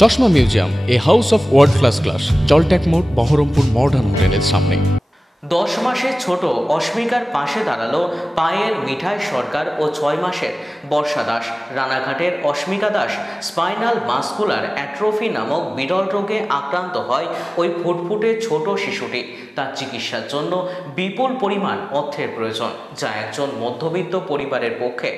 চশমা museum, a house of world class, জলট্যাক মোড়, বহরমপুর মডার্ন হোটেলের সামনে। 10 মাসের ছোট অস্মিকার পাশে দাঁড়ালো পায়েল মিঠাই সরকার ও 6 মাসের বর্ষা দাস। রানাঘাটের অস্মিকা দাস স্পাইনাল মাস্কুলার অ্যাট্রফি নামক বিরল রোগে আক্রান্ত হয় ওই ফুটফুটে ছোট শিশুটি। তার চিকিৎসার জন্য বিপুল পরিমাণ অর্থের প্রয়োজন, যা একজন মধ্যবিত্ত পরিবারের পক্ষে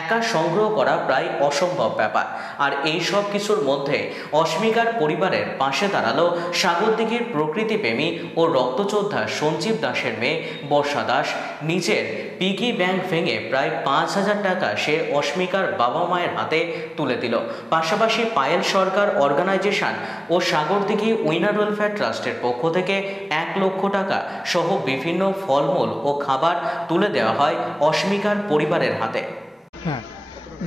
একা সংগ্রহ করা প্রায় অসম্ভব ব্যাপার। আর এই সব কিছুর মধ্যে অস্মিকার পরিবারের পাশে দাঁড়ালো সাগরদিঘির প্রকৃতিপ্রেমী ও রক্তযোদ্ধা সঞ্জীব দাসের মেয়ে বর্ষা দাস। নিজের পিগি ব্যাংক ভেঙে প্রায় 5,000 টাকা সে অস্মিকার বাবা মায়ের হাতে তুলে দিল। পাশাপাশি পায়েল সরকার অর্গানাইজেশন ও সাগরদিঘি উইনার ওয়েলফেয়ার ট্রাস্টের পক্ষ থেকে 1 লক্ষ টাকা সহ বিভিন্ন ফলমূল ও খাবার তুলে দেওয়া হয় অস্মিকার পরিবারের হাতে। হ্যাঁ,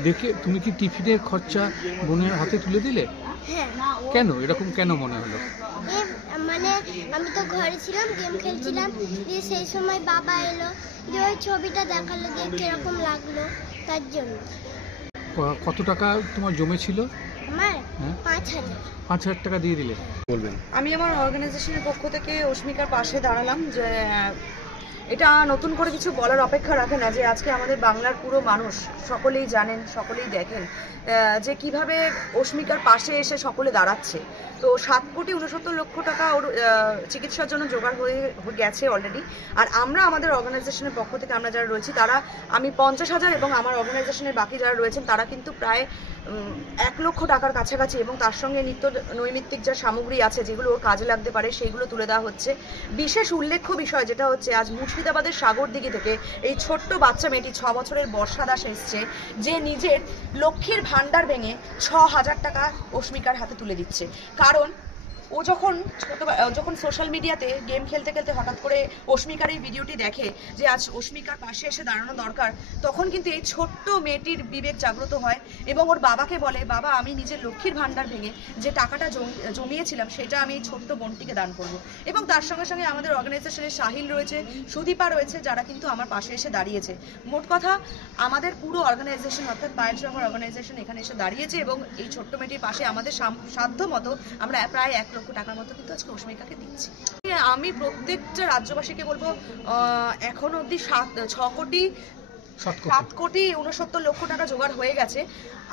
দেখে তুমি কি টিফিনের খরচা বোনের হাতে তুলে দিলে? হ্যাঁ। কেন এরকম কেন মনে হলো? মানে আমি তো ঘরে ছিলাম, গেম খেলছিলাম, দিয়ে সেই সময় বাবা এলো, দিয়ে ওই ছবিটা দেখালো, দিয়ে কিরকম লাগলো তার জন্য। কত টাকা তোমার জমেছিল? আমার 5,000। 5,000 টাকা দিয়ে দিলে? বলবেন। আমি আমার অর্গানাইজেশনের পক্ষ থেকে অস্মিকার পাশে দাঁড়ালাম। যে এটা নতুন করে কিছু বলার অপেক্ষা রাখে না যে আজকে আমাদের বাংলার পুরো মানুষ সকলেই জানেন, সকলেই দেখেন যে কিভাবে অস্মিকার পাশে এসে সকলে দাঁড়াচ্ছে। তো 7,69,00,000 টাকা ওর চিকিৎসার জন্য জোগাড় হয়ে গেছে অলরেডি। আর আমরা আমাদের অর্গানাইজেশনের পক্ষ থেকে আমরা যারা রয়েছি তারা, আমি 50,000 এবং আমার অর্গানাইজেশনের বাকি যারা রয়েছেন তারা কিন্তু প্রায় 1 লক্ষ টাকার কাছাকাছি, এবং তার সঙ্গে নিত্য নৈমিত্তিক যা সামগ্রী আছে যেগুলো ওর কাজে লাগতে পারে সেইগুলো তুলে দেওয়া হচ্ছে। বিশেষ উল্লেখ্য বিষয় যেটা হচ্ছে, আজ মুর্শিদাবাদের সাগরদিঘি থেকে এই ছোট্ট বাচ্চা মেয়েটি 6 বছরের বর্ষা দাস এসছে, যে নিজের লক্ষ্মীর ভান্ডার ভেঙে 6,000 টাকা অস্মিকার হাতে তুলে দিচ্ছে। কারণ ও যখন সোশ্যাল মিডিয়াতে গেম খেলতে খেলতে হঠাৎ করে অস্মিকার এই ভিডিওটি দেখে যে আজ অস্মিকার পাশে এসে দাঁড়ানো দরকার, তখন কিন্তু এই ছোট্ট মেয়েটির বিবেক জাগ্রত হয় এবং ওর বাবাকে বলে, বাবা আমি নিজের লক্ষ্মীর ভান্ডার ভেঙে যে টাকাটা জমিয়েছিলাম সেটা আমি এই ছোট্ট বোনটিকে দান করব। এবং তার সঙ্গে সঙ্গে আমাদের অর্গানাইজেশনের সাহিল রয়েছে, সুদীপা রয়েছে, যারা কিন্তু আমার পাশে এসে দাঁড়িয়েছে। মোট কথা আমাদের পুরো অর্গানাইজেশন অর্থাৎ পায়েল সরকার অর্গানাইজেশন এখানে এসে দাঁড়িয়েছে এবং এই ছোট্ট মেয়েটির পাশে আমাদের সাধ্য মতো আমরা প্রায় 1 লক্ষ টাকার মতো কিন্তু আজকে অস্মিকাকে দিচ্ছি। আমি প্রত্যেকটা রাজ্যবাসীকে বলবো, এখন অবধি 7,69,00,000 টাকা জোগাড় হয়ে গেছে।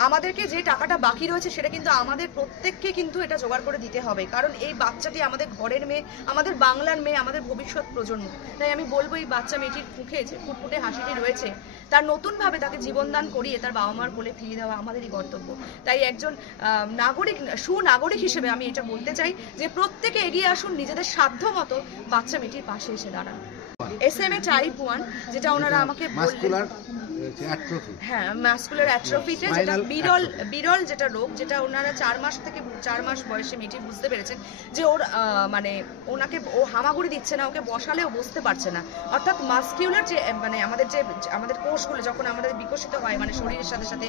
আমাদেরকে যে টাকাটা বাকি রয়েছে সেটা কিন্তু আমাদের প্রত্যেককে কিন্তু এটা জোগাড় করে দিতে হবে, কারণ এই বাচ্চাটি আমাদের ঘরের মেয়ে, আমাদের বাংলার মেয়ে, আমাদের ভবিষ্যৎ প্রজন্ম। তাই আমি বলবো এই বাচ্চা মেয়েটির মুখে যে ফুটফুটে হাসিটি রয়েছে তার নতুনভাবে তাকে জীবনদান করিয়ে তার বাবা মার কোলে ফিরিয়ে দেওয়া আমাদেরই কর্তব্য। তাই একজন সুনাগরিক হিসেবে আমি এটা বলতে চাই যে প্রত্যেকে এগিয়ে আসুন, নিজেদের সাধ্য মতো বাচ্চা মেয়েটির পাশে এসে দাঁড়ান। SMA টাইপ 1 যেটা ওনারা আমাকে বললেন, হ্যাঁ মাস্কুলার অ্যাট্রফিতে, যেটা বিরল যেটা রোগ, যেটা ওনারা 4 মাস বয়সে মেয়েটি বুঝতে পেরেছেন যে ওর মানে ওনাকে ও হামাগুড়ি দিচ্ছে না, ওকে বসালেও বসতে পারছে না। অর্থাৎ মাস্কিউলার যে মানে আমাদের কোষগুলো যখন আমাদের বিকশিত হয়, মানে শরীরের সাথে সাথে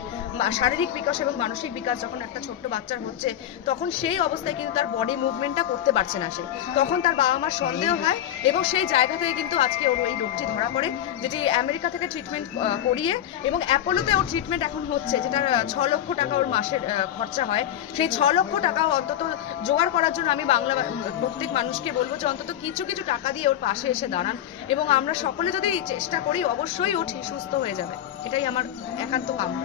শারীরিক বিকাশ এবং মানসিক বিকাশ যখন একটা ছোট্ট বাচ্চার হচ্ছে, তখন সেই অবস্থায় কিন্তু তার বডি মুভমেন্টটা করতে পারছে না সে, তখন তার বাবা মার সন্দেহ হয় এবং সেই জায়গা থেকে কিন্তু আজকে ওর এই রোগটি ধরা পড়ে, যেটি আমেরিকা থেকে ট্রিটমেন্ট করিয়ে এবং অ্যাপোলোতে ওর ট্রিটমেন্ট এখন হচ্ছে, যেটা 6 লক্ষ টাকা ওর মাসের খরচা হয়। সেই 6 লক্ষ টাকাও অন্তত জোগাড় করার জন্য আমি বাংলা প্রত্যেক মানুষকে বলবো যে অন্তত কিছু টাকা দিয়ে ওর পাশে এসে দাঁড়ান, এবং আমরা সকলে যদি চেষ্টা করি অবশ্যই ও সুস্থ হয়ে যাবে। এটাই আমার একান্ত কাম্য।